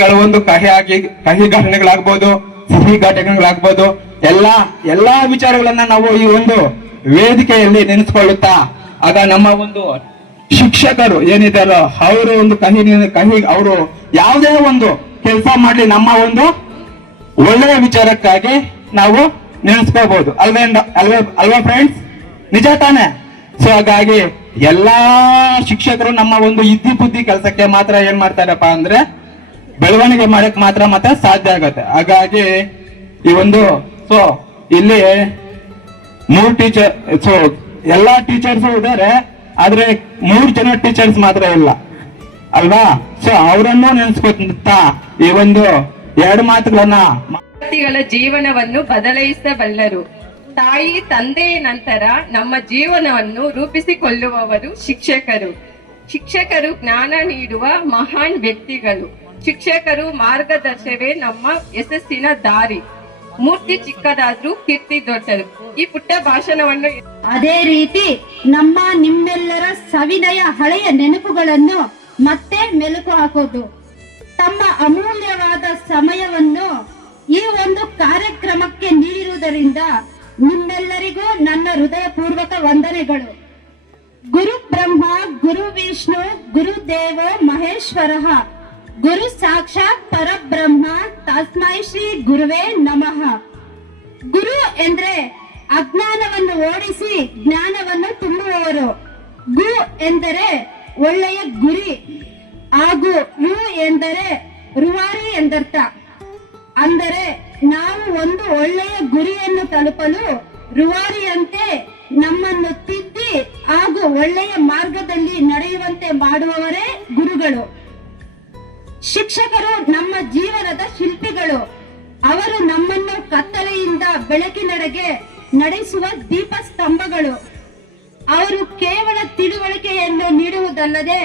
ಕೆಲವೊಂದು ಕಹಿ ಘಟನೆಗಳಾಗ್ಬೋದು, ಸಿಹಿ ಘಟನೆಗಳಾಗ್ಬೋದು, ಎಲ್ಲಾ ವಿಚಾರಗಳನ್ನ ನಾವು ಈ ಒಂದು ವೇದಿಕೆಯಲ್ಲಿ ನೆನೆಸ್ಕೊಳ್ಳುತ್ತಾ ಆಗ ನಮ್ಮ ಒಂದು ಶಿಕ್ಷಕರು ಏನಿದಾರೋ ಅವರು ಒಂದು ಕಹಿ ಅವರು ಯಾವುದೇ ಒಂದು ಕೆಲಸ ಮಾಡ್ಲಿ ನಮ್ಮ ಒಂದು ಒಳ್ಳೆಯ ವಿಚಾರಕ್ಕಾಗಿ ನಾವು ನೆನೆಸ್ಕೋಬಹುದು ಅಲ್ವಾ ಫ್ರೆಂಡ್ಸ್, ನಿಜ ತಾನೆ? ಸೊ ಹಾಗಾಗಿ ಎಲ್ಲಾ ಶಿಕ್ಷಕರು ನಮ್ಮ ಒಂದು ಇದ್ದಿ ಬುದ್ಧಿ ಕೆಲಸಕ್ಕೆ ಮಾತ್ರ ಏನ್ ಮಾಡ್ತಾರಪ್ಪ ಅಂದ್ರೆ ಬೆಳವಣಿಗೆ ಮಾಡಕ್ ಮಾತ್ರ ಸಾಧ್ಯ ಆಗತ್ತೆ. ಹಾಗಾಗಿ ಈ ಒಂದು ಸೊ ಇಲ್ಲಿ 3 ಟೀಚರ್, ಸೊ ಎಲ್ಲಾ ಟೀಚರ್ಸ್ ಇದ್ದಾರೆ, ಆದ್ರೆ 3 ಜನ ಟೀಚರ್ಸ್ ಮಾತ್ರ ಇಲ್ಲ ಅಲ್ವಾ? ಸೊ ಅವರನ್ನು ನೆನೆಸ್ಕೊತಾ ಈ ಒಂದು 2 ಮಾತುಗಳನ್ನ ವ್ಯಕ್ತಿಗಳ ಜೀವನವನ್ನು ಬದಲಾಯಿಸಬಲ್ಲರು. ತಾಯಿ ತಂದೆಯ ನಂತರ ನಮ್ಮ ಜೀವನವನ್ನು ರೂಪಿಸಿಕೊಳ್ಳುವವರು ಶಿಕ್ಷಕರು. ಶಿಕ್ಷಕರು ಜ್ಞಾನ ನೀಡುವ ಮಹಾನ್ ವ್ಯಕ್ತಿಗಳು. ಶಿಕ್ಷಕರು ಮಾರ್ಗದರ್ಶವೇ ನಮ್ಮ ಯಶಸ್ಸಿನ ದಾರಿ. ಮೂರ್ತಿ ಚಿಕ್ಕದಾದ್ರೂ ಕೀರ್ತಿ ದೊಡ್ಡದು. ಈ ಪುಟ್ಟ ಭಾಷಣವನ್ನು ಅದೇ ರೀತಿ ನಿಮ್ಮೆಲ್ಲರ ಸವಿನಯ ಹಳೆಯ ನೆನಪುಗಳನ್ನು ಮತ್ತೆ ಮೆಲುಕು ಹಾಕೋದು. ತಮ್ಮ ಅಮೂಲ್ಯವಾದ ಸಮಯವನ್ನು ಈ ಒಂದು ಕಾರ್ಯಕ್ರಮಕ್ಕೆ ನೀಡಿರುವುದರಿಂದ ನಿಮ್ಮೆಲ್ಲರಿಗೂ ನನ್ನ ಹೃದಯಪೂರ್ವಕ ವಂದನೆಗಳು. ಗುರು ಬ್ರಹ್ಮ ಗುರು ವಿಷ್ಣು ಗುರುದೇವ ಮಹೇಶ್ವರ ಗುರು ಸಾಕ್ಷಾತ್ ಪರಬ್ರಹ್ಮ ತಸ್ಮೈ ಶ್ರೀ ಗುರುವೇ ನಮಃ. ಗುರು ಎಂದ್ರೆ ಅಜ್ಞಾನವನ್ನು ಓಡಿಸಿ ಜ್ಞಾನವನ್ನು ತುಂಬುವವರು. ಗು ಎಂದರೆ ಒಳ್ಳೆಯ ಗುರಿ ಹಾಗೂ ಯು ಎಂದರೆ ರೂವಾರಿ ಎಂದರ್ಥ. ಅಂದರೆ ನಾವು ಒಂದು ಒಳ್ಳೆಯ ಗುರಿಯನ್ನು ತಲುಪಲು ರೂವಾರಿಯಂತೆ ನಮ್ಮನ್ನು ತಿದ್ದಿ ಹಾಗೂ ಒಳ್ಳೆಯ ಮಾರ್ಗದಲ್ಲಿ ನಡೆಯುವಂತೆ ಮಾಡುವವರೇ ಗುರುಗಳು. ಶಿಕ್ಷಕರು ನಮ್ಮ ಜೀವನದ ಶಿಲ್ಪಿಗಳು. ಅವರು ನಮ್ಮನ್ನು ಕತ್ತಲೆಯಿಂದ ಬೆಳಕಿನೆಡೆಗೆ ನಡೆಸುವ ದೀಪ ಸ್ತಂಭಗಳು. ಅವರು ಕೇವಲ ತಿಳುವಳಿಕೆಯನ್ನು ನೀಡುವುದಲ್ಲದೆ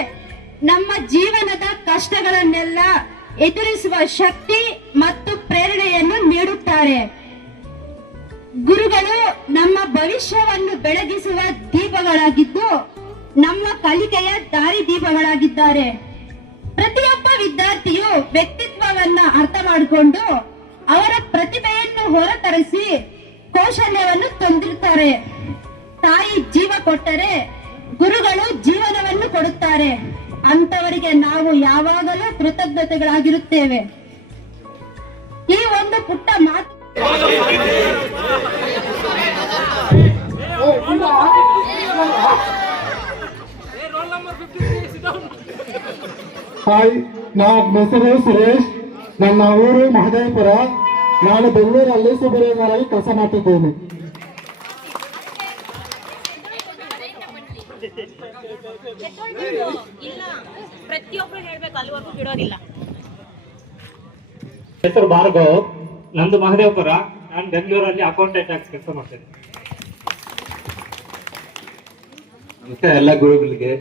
ನಮ್ಮ ಜೀವನದ ಕಷ್ಟಗಳನ್ನೆಲ್ಲ ಎದುರಿಸುವ ಶಕ್ತಿ ಮತ್ತು ಪ್ರೇರಣೆಯನ್ನು ನೀಡುತ್ತಾರೆ. ಗುರುಗಳು ನಮ್ಮ ಭವಿಷ್ಯವನ್ನು ಬೆಳಗಿಸುವ ದೀಪಗಳಾಗಿದ್ದು ನಮ್ಮ ಕಲಿಕೆಯ ದಾರಿ ದೀಪಗಳಾಗಿದ್ದಾರೆ. ಪ್ರತಿಯೊಬ್ಬ ವಿದ್ಯಾರ್ಥಿಯು ವ್ಯಕ್ತಿತ್ವವನ್ನ ಅರ್ಥ ಮಾಡಿಕೊಂಡು ಅವರ ಪ್ರತಿಭೆಯನ್ನು ಹೊರತರಿಸಿ ಕೌಶಲ್ಯವನ್ನು ತಂದಿರುತ್ತಾರೆ. ತಾಯಿ ಜೀವ ಕೊಟ್ಟರೆ ಗುರುಗಳು ಜೀವನವನ್ನು ಕೊಡುತ್ತಾರೆ. ಅಂತವರಿಗೆ ನಾವು ಯಾವಾಗಲೂ ಕೃತಜ್ಞತೆಗಳಾಗಿರುತ್ತೇವೆ. ಈ ಒಂದು ಪುಟ್ಟ ಮಾತು ಹಾಯ್, ನನ್ನ ಹೆಸರು ಸುರೇಶ್. ನನ್ನ ಊರು ಮಹದೇವಪುರ. ನಾನು ಬೆಂಗಳೂರಲ್ಲಿ ಸೂಪರ್ವೈಸರ್ ಕೆಲಸ ಮಾಡ್ತಿದ್ದೇನೆ. ಹೆಸರು ಭಾರ್ಗವ್. ನಂದು ಮಹದೇವಪುರ. ನಾನು ಬೆಂಗಳೂರಲ್ಲಿ ಅಕೌಂಟೆಂಟ್ ಆಗಿ ಕೆಲಸ ಮಾಡ್ತೇನೆ. ನಮಸ್ತೆ ಎಲ್ಲ ಗುರುಗಳಿಗೆ.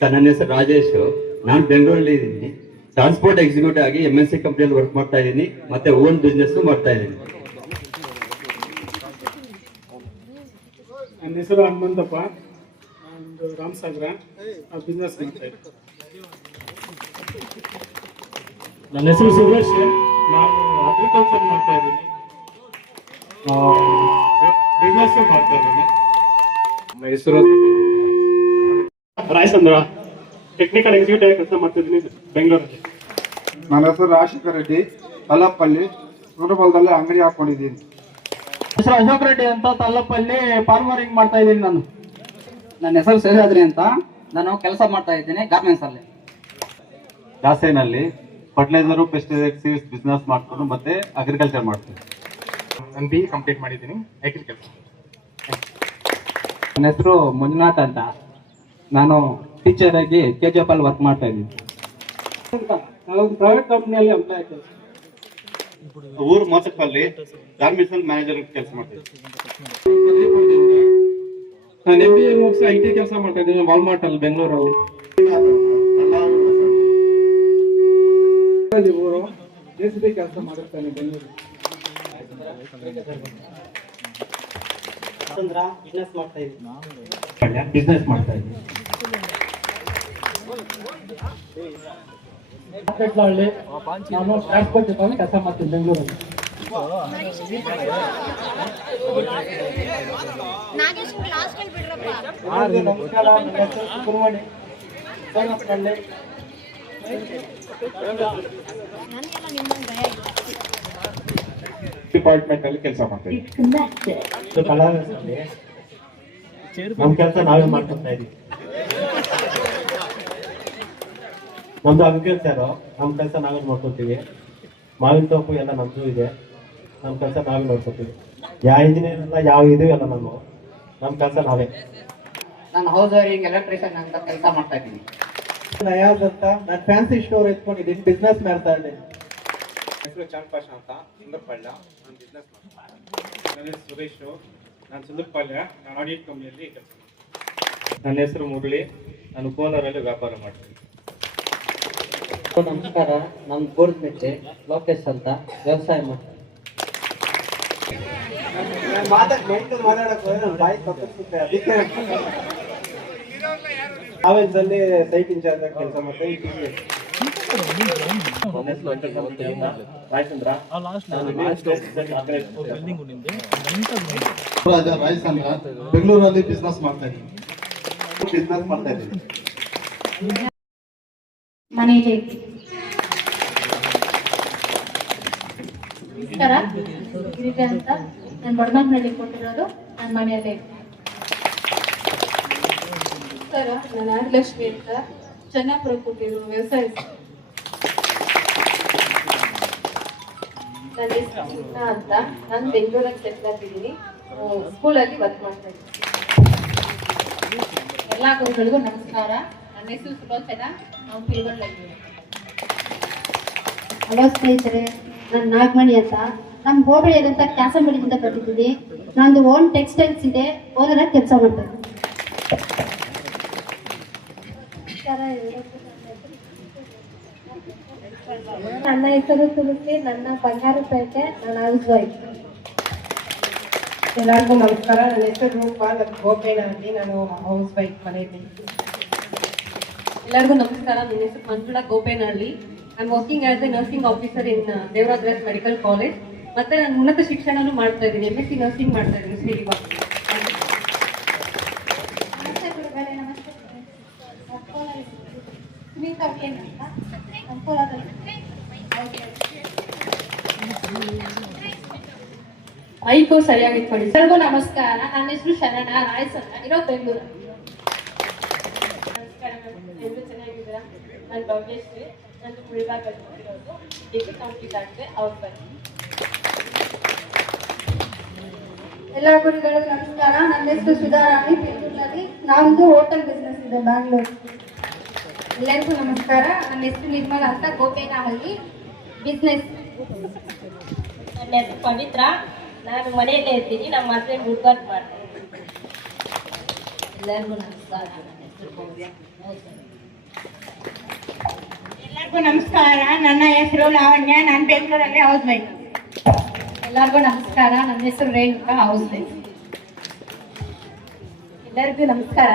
ನನ್ನ ಹೆಸರು ರಾಜೇಶ್. ನಾನು ಬೆಂಗಳೂರಲ್ಲಿ ಇದ್ದೀನಿ. ಟ್ರಾನ್ಸ್ಪೋರ್ಟ್ ಎಕ್ಸಿಕ್ಯೂಟಿವ್ ಆಗಿ MNC ಕಂಪ್ನಿಯಲ್ಲಿ ವರ್ಕ್ ಮಾಡ್ತಾ ಇದ್ದೀನಿ, ಮತ್ತೆ ಓನ್ ಬಿಸ್ನೆಸ್ ಮಾಡ್ತಾ ಇದ್ದೀನಿ. ನನ್ನ ಹೆಸರು ಹನುಮಂತಪ್ಪ. ನಾನು ರಾಮಸಾಗರ ಬಿಸ್ನೆಸ್ ಮಾಡ್ತಾ ಇದ್ದೀನಿ. ನನ್ನ ಹೆಸರು ಸುರೇಶ್. ನಾನು ಅಗ್ರಿಕಲ್ಚರ್ ಮಾಡ್ತಾ ಇದ್ದೀನಿ, ಬಿಸ್ನೆಸ್ ಮಾಡ್ತಾ ಇದ್ದೀನಿ. ನನ್ನ ಹೆಸರು ರಾಯಚಂದ್ರ. ಟೆಕ್ನಿಕಲ್ ಎಕ್ಸಿಕ್ಯೂಟಿವ್ ಆಗಿ ಕೆಲಸ ಮಾಡ್ತಿದ್ದೀನಿ ಬೆಂಗಳೂರಲ್ಲಿ. ನನ್ನ ಹೆಸರು ರಾಜಶೇಖರ್ ರೆಡ್ಡಿ. ತಲ್ಲಪ್ಪಲ್ಲಿ ಸೂಟಬಲ್ದಲ್ಲಿ ಅಂಗಡಿ ಹಾಕೊಂಡಿದ್ದೀನಿ. ಹೆಸರು ಅಶೋಕ್ ರೆಡ್ಡಿ ಅಂತ. ತಲ್ಲಪ್ಪಲ್ಲಿ ಫಾರ್ಮರಿಂಗ್ ಮಾಡ್ತಾ ಇದ್ದೀನಿ ನಾನು. ನನ್ನ ಹೆಸರು ಸೇದಾದ್ರಿ ಅಂತ. ನಾನು ಕೆಲಸ ಮಾಡ್ತಾ ಇದ್ದೀನಿ ಗಾರ್ಮೆಂಟ್ಸ್ ಅಲ್ಲಿ. ದಾಸೇನಲ್ಲಿ ಫರ್ಟಿಲೈಸರ್ ಪೆಸ್ಟಿಸೈಡ್ಸ್ ಬಿಸ್ನೆಸ್ ಮಾಡ್ಕೊಂಡು ಮತ್ತೆ ಅಗ್ರಿಕಲ್ಚರ್ ಮಾಡ್ತೀನಿ. ನಾನು BE ಕಂಪ್ಲೀಟ್ ಮಾಡಿದ್ದೀನಿ ಅಗ್ರಿಕಲ್ಚರ್. ನನ್ನ ಹೆಸರು ಮಂಜುನಾಥ್ ಅಂತ. ನಾನು ಟೀಚರ್ ಆಗಿ KGF ಅಲ್ಲಿ ವರ್ಕ್ ಮಾಡ್ತಾ ಇದ್ದೀನಿ. ನಾವೊಂದು ಪ್ರೈವೇಟ್ ಕಂಪ್ನಿಯಲ್ಲಿ ಎಂಪ್ಲಾಯ್ ಆಗ್ತೇವೆ. ಊರು ಮೋಸಕ್ಕಲ್ಲಿ ಗಾರ್ಮೆಂಟ್ಸ್ ಮ್ಯಾನೇಜರ್ ಕೆಲಸ ಮಾಡ್ತೀನಿ. ನಾನು MBA ಮುಗಿಸಿ IT ಕೆಲಸ ಮಾಡ್ತಾ ಇದ್ದೀನಿ ವಾಲ್ಮಾರ್ಟ್ ಅಲ್ಲಿ ಬೆಂಗಳೂರಲ್ಲಿ. ಊರು JCB ಕೆಲಸ ಮಾಡಿರ್ತಾನೆ ಬೆಂಗಳೂರು. ಬಿಸ್ನೆಸ್ ಮಾಡ್ತಾ ಇದ್ದೀನಿ. ಮಾರ್ಕೆಟ್ಲಹಳ್ಳಿ ನಾನು ಟ್ರಾನ್ಸ್ಪೋರ್ಟ್ ಜೊತೆ ಕೆಲಸ ಮಾಡ್ತೀನಿ ಬೆಂಗಳೂರಲ್ಲಿ. ನಮಸ್ಕಾರ, ನನ್ನ ಹೆಸರು ಸುಬ್ರಹ್ಮಣ್ಯ ಸೋನಪ್ಪನಹಳ್ಳಿ. ಡಿಪಾರ್ಟ್ಮೆಂಟ್ ಅಲ್ಲಿ ಕೆಲಸ ಮಾಡ್ತೀವಿ. ಕಲಾವಿದರಲ್ಲಿ ನಮ್ಮ ಕೆಲಸ ನಾವೇ ಮಾಡ್ಕೊತಾ ಇದೀವಿ. ನಮ್ದು ಅಗ್ರಿಕಲ್ಚರ್, ನಮ್ಮ ಕೆಲಸ ನಾವೇ ಮಾಡ್ಕೊತೀವಿ. ಮಾವಿನ ತೋಪು ಎಲ್ಲ ನಮ್ದು ಇದೆ, ನಮ್ಮ ಕೆಲಸ ನಾವೇ ನೋಡ್ಕೊತೀವಿ. ಯಾವ ಇಂಜಿನಿಯರ್ ಎಲ್ಲ ಯಾವ ಇದು ಎಲ್ಲ ನಮ್ಮ ಕೆಲಸ ನಾವೇ. ನಾನು ಹೌಸ್ ವೈರಿಂಗ್ ಎಲೆಕ್ಟ್ರಿಷಿಯನ್ ಅಂತ ಕೆಲಸ ಮಾಡ್ತಾ ಇದ್ದೀನಿ. ನಯಾಜ್ ಅಂತ, ನಾನು ಫ್ಯಾನ್ಸಿ ಸ್ಟೋರ್ ಎತ್ಕೊಂಡಿದ್ದೀನಿ, ಬಿಸ್ನೆಸ್ ಮಾಡ್ತಾ ಇದ್ದೀನಿ. ಹೆಸರು ಚಾಂಪಾಷ ಅಂತ, ಸುಂದರಪಳ್ಳ. ನಾನು ಬಿಸ್ನೆಸ್ ಮಾಡ್ತೀನಿ. ನನ್ನ ಹೆಸರು ಸುರೇಶ್, ನಾನು ಸುಂದರಪಳ್ಳ. ನಾನು ಆಡಿಟ್ ಕಂಪ್ನಿಯಲ್ಲಿ ಕೆಲಸ ಮಾಡ್ತೀನಿ. ನನ್ನ ಹೆಸರು ಮುರಳಿ, ನಾನು ಕೋಲಾರಲ್ಲಿ ವ್ಯಾಪಾರ ಮಾಡ್ತೀನಿ. ನಮಸ್ಕಾರ, ನಮ್ಮ ಗೋಲ್ಮೆಚ್ಚೆ ಲೋಕೇಶ್ ಅಂತ ವ್ಯವಸಾಯ ಮಾಡ್ತೀನಿ. ಕಾಲೇಜಲ್ಲಿ ಸೈಟ್ ಇನ್ಚಾರ್ಜ್ ಆಗಿ ಕೆಲಸ ಮಾಡ್ತೀನಿ. ರೈಸ್ ಅಂತ ಬೆಂಗಳೂರಲ್ಲಿ ಬಿಸ್ನೆಸ್ ಮಾಡ್ತಾ ಇದ್ದೀನಿ. ಮನೆಗೆ ನಮಸ್ಕಾರ, ಗಿರಿಜಾ ಅಂತ. ನಾನು ಬಡಮಂಗ್ನಲ್ಲಿ ಕೊಟ್ಟಿರೋದು ನನ್ನ ಮನೆಯಲ್ಲೇ. ನಮಸ್ಕಾರ, ನಾನು ಆದಿಲಕ್ಷ್ಮಿ ಅಂತ, ಚೆನ್ನಾಪುರ ಕೊಟ್ಟಿರೋ ವ್ಯವಸಾಯ. ನನ್ನ ಹೆಸರು ಚಿನ್ನ ಅಂತ, ನಾನು ಬೆಂಗಳೂರಲ್ಲಿ ಸೆಟ್ಲ್ ಆಗಿದ್ದೀನಿ. ಸ್ಕೂಲಲ್ಲಿ ವರ್ಕ್ ಮಾಡ್ತಾ ಇದ್ದೀನಿ. ಎಲ್ಲ ಗುರುಗಳಿಗೂ ನಮಸ್ಕಾರ. ನನ್ನ ಹೆಸರು ಸುಲೋಚನಾ, ನಾವು ತಿರುವಳ್ಳೂರು. ಹಲೋ ಸ್ನೇಹಿತರೆ, ನಾನು ನಾಗಮಣಿ ಅಂತ, ನಮ್ಮ ಹೋಬಳಿಯಾದಂಥ ಕ್ಯಾಸಂಬಳಿಯಿಂದ ಬಂದಿದ್ದೀನಿ. ನಂದು ಓನ್ ಟೆಕ್ಸ್ಟೈಲ್ಸ್ ಇದೆ, ಓನರ್ ಕೆಲಸ ಮಾಡ್ತಾ ಇದ್ದೀನಿ. ನನ್ನ ಹೆಸರು ತುಳಸಿ, ನನ್ನ ಬಂಗಾರಪೇಟೆ, ನಾನು ಹೌಸ್ ವೈಫ್. ಎಲ್ಲರಿಗೂ ನಮಸ್ಕಾರ, ನನ್ನ ಹೆಸರು ರೂಪಾ, ನಾನು ಗೋಪೇನಹಳ್ಳಿ, ನಾನು ಹೌಸ್ ವೈಫ್ ಮನೆಯಲ್ಲಿ. ಎಲ್ಲರಿಗೂ ನಮಸ್ಕಾರ, ನನ್ನ ಹೆಸರು Manjula Gopenahalli. I am working as a nursing officer in Devaraj medical college. ಮತ್ತೆ ನಾನು ಉನ್ನತ ಶಿಕ್ಷಣನೂ ಮಾಡ್ತಾ ಇದ್ದೀನಿ, MSc ನರ್ಸಿಂಗ್ ಮಾಡ್ತಾ ಇದ್ದೀನಿ ಶ್ರೀನಿವಾಸ. ನಮಸ್ತೆ ಗುರುಗಳೇ, ನಮಸ್ತೆ. ಸುನೀತಾ ಏನು ಅಂತ ಅಂಕೋಲಾದಲ್ಲಿ ಮೈಕು ಸರಿಯಾಗಿ ಇಟ್ಕೊಳ್ಳಿ. ಎಲ್ಲರಿಗೂ ನಮಸ್ಕಾರ, ನನ್ನ ಹೆಸರು ಶರಣ ರಾಯ್ಸ್ ಅಂತ, ಇರೋ ಬೆಂಗಳೂರು. ನಮಸ್ಕಾರ, ಎಲ್ಲರೂ ಚೆನ್ನಾಗಿದ್ದೀರಾ? ನಾನು ಭವ್ಯಶ್ರೀ, ನಾನು ಮುಳಬಾಗಲ್ಲಿ ಇರೋದು. ಡಿಗ್ರಿ ಕಂಪ್ಲೀಟ್ ಆಗಿದೆ, ಅವ್ರು ಬನ್ನಿ. ಎಲ್ಲ ಗುರುಗಳಿಗೂ ನಮಸ್ಕಾರ, ನನ್ನ ಹೆಸರು ಸುಧಾರಾಣಿ, ಬೆಂಗಳೂರಲ್ಲಿ. ನಮ್ಮದು ಹೋಟೆಲ್ ಬಿಸ್ನೆಸ್ ಇದೆ, ಬ್ಯಾಂಗ್ಳೂರು. ಎಲ್ಲರಿಗೂ ನಮಸ್ಕಾರ, ನನ್ನ ಹೆಸರು ನಿರ್ಮಲಾ ಅಂತ, ಗೋಪೇನಹಳ್ಳಿ, ಬಿಸ್ನೆಸ್. ನನ್ನ ಹೆಸರು ಪವಿತ್ರ, ನಾನು ಮನೆಯಲ್ಲೇ ಇರ್ತೀನಿ, ನಮ್ಮ ಹಸ್ಬೆಂಡ್ ವುಡ್ ಮಾಡ್ತೀನಿ. ಎಲ್ಲರಿಗೂ ನಮಸ್ಕಾರ, ನನ್ನ ಹೆಸರು ಭವ್ಯ. ಎಲ್ಲರಿಗೂ ನಮಸ್ಕಾರ, ನನ್ನ ಹೆಸರು ಲಾವಣ್ಯ, ನಾನು ಬೆಂಗಳೂರಲ್ಲಿ ಹೌಸ್ ವೈಫ್. ಎಲ್ಲರಿಗೂ ನಮಸ್ಕಾರ, ನನ್ನ ಹೆಸರು ರೇಣುಕಾ, ಹೌಸ್ ವೈಫ್. ಎಲ್ಲರಿಗೂ ನಮಸ್ಕಾರ.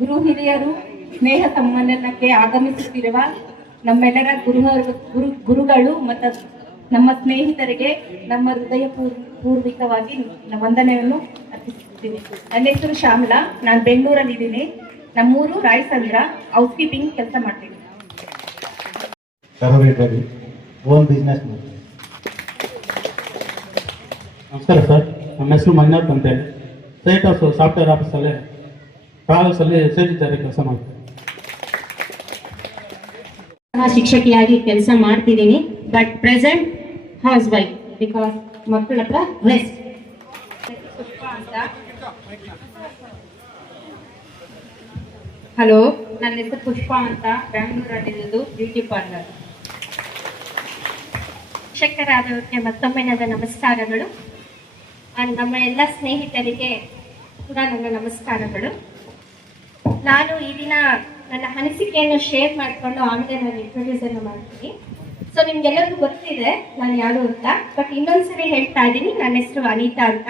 ಗುರು ಹಿರಿಯರು ಸ್ನೇಹ ಸಮ್ಮೇಳನಕ್ಕೆ ಆಗಮಿಸುತ್ತಿರುವ ನಮ್ಮೆಲ್ಲರ ಗುರುಗಳು ಮತ್ತು ನಮ್ಮ ಸ್ನೇಹಿತರಿಗೆ ನಮ್ಮ ಹೃದಯ ಪೂರ್ವಿಕವಾಗಿ ವಂದನೆಯನ್ನು ಅರ್ಪಿಸುತ್ತೀನಿ. ನನ್ನ ಹೆಸರು ಶ್ಯಾಮಲಾ, ನಾನು ಬೆಂಗಳೂರಲ್ಲಿದ್ದೀನಿ. ನಮ್ಮೂರು ರಾಯಸಂದ್ರ, ಹೌಸ್ ಕೀಪಿಂಗ್ ಕೆಲಸ ಮಾಡ್ತೀನಿ. ಓನ್ ಬಿಸ್ನೆಸ್ ಮಾಡ್ತೀನಿ. ನಮಸ್ಕಾರ ಸರ್, ನಮ್ಮ ಹೆಸರು ಮಂಜುನಾಥ್ ಅಂತೇಳಿ, ಸ್ಟೇಟ್ ಆಫ್ ಸಾಫ್ಟ್ವೇರ್ ಆಫೀಸಲ್ಲಿ ಟ್ರಾವೆಲ್ಸಲ್ಲಿ ಸೇರಿದ್ದಾರೆ ಕೆಲಸ ಮಾಡ್ತೀನಿ. ಶಿಕ್ಷಕಿಯಾಗಿ ಕೆಲಸ ಮಾಡ್ತಿದ್ದೀನಿ, but present house wife because ಮಕ್ಕಳ ಹತ್ರ ರೆಸ್ಟ್. ಹಲೋ, ನನ್ನ ಹೆಸರು ಪುಷ್ಪ ಅಂತ, ಬ್ಯಾಂಗ್ಳೂರಲ್ಲಿರೋದು, ಬ್ಯೂಟಿ ಪಾರ್ಲರ್. ಶಿಕ್ಷಕರಾದವರಿಗೆ ಮತ್ತೊಮ್ಮೆ ನನ್ನ ನಮಸ್ಕಾರಗಳು. ನಮ್ಮ ಎಲ್ಲ ಸ್ನೇಹಿತರಿಗೆ ಕೂಡ ನನ್ನ ನಮಸ್ಕಾರಗಳು. ನಾನು ಈ ದಿನ ನನ್ನ ಅನಿಸಿಕೆಯನ್ನು ಶೇರ್ ಮಾಡಿಕೊಂಡು ಆಮೇಲೆ ನಾನು ಇಂಟ್ರೊಡ್ಯೂಸ್ ಅನ್ನು ಮಾಡ್ತೀನಿ. ಸೊ ನಿಮ್ಗೆಲ್ಲರಿಗೂ ಗೊತ್ತಿದೆ ನಾನು ಯಾರು ಅಂತ, ಬಟ್ ಇನ್ನೊಂದ್ಸರಿ ಹೇಳ್ತಾ ಇದ್ದೀನಿ. ನನ್ನ ಹೆಸರು ಅನಿತಾ ಅಂತ.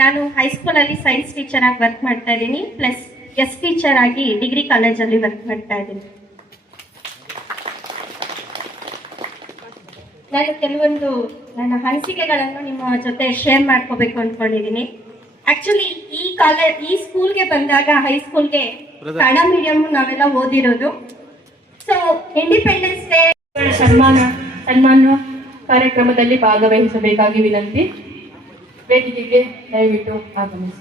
ನಾನು ಹೈಸ್ಕೂಲಲ್ಲಿ ಸೈನ್ಸ್ ಟೀಚರ್ ಆಗಿ ವರ್ಕ್ ಮಾಡ್ತಾ ಇದ್ದೀನಿ, ಪ್ಲಸ್ ಗೆಸ್ಟ್ ಟೀಚರ್ ಆಗಿ ಡಿಗ್ರಿ ಕಾಲೇಜಲ್ಲಿ ವರ್ಕ್ ಮಾಡ್ತಾ ಇದ್ದೀನಿ. ನಾನು ಕೆಲವೊಂದು ನನ್ನ ಅನಿಸಿಕೆಗಳನ್ನು ನಿಮ್ಮ ಜೊತೆ ಶೇರ್ ಮಾಡ್ಕೋಬೇಕು ಅಂದ್ಕೊಂಡಿದ್ದೀನಿ. ಆಕ್ಚುಲಿ ಈ ಸ್ಕೂಲ್ಗೆ ಬಂದಾಗ ಹೈಸ್ಕೂಲ್ಗೆ ಕನ್ನಡ ಮೀಡಿಯಂ ನಾವೆಲ್ಲ ಓದಿರೋದು. ಸೊ ಇಂಡಿಪೆಂಡೆನ್ಸ್ ಡೇ ಸನ್ಮಾನ ಕಾರ್ಯಕ್ರಮದಲ್ಲಿ ಭಾಗವಹಿಸಬೇಕಾಗಿ ವಿನಂತಿ. ವೇದಿಕೆಗೆ ದಯವಿಟ್ಟು ಆಗಮಿಸಿ.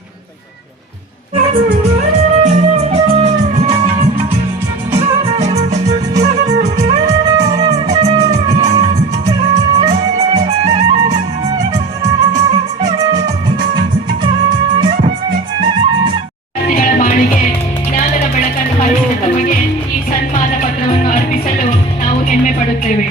ಬಾಳಿಗೆ ಜ್ಞಾನದ ಬೆಳಕನ್ನು ಹರಿಸಿದ ತಮಗೆ ಈ ಸನ್ಮಾನ ಪತ್ರವನ್ನು ಅರ್ಪಿಸಲು ನಾವು ಹೆಮ್ಮೆ ಪಡುತ್ತೇವೆ.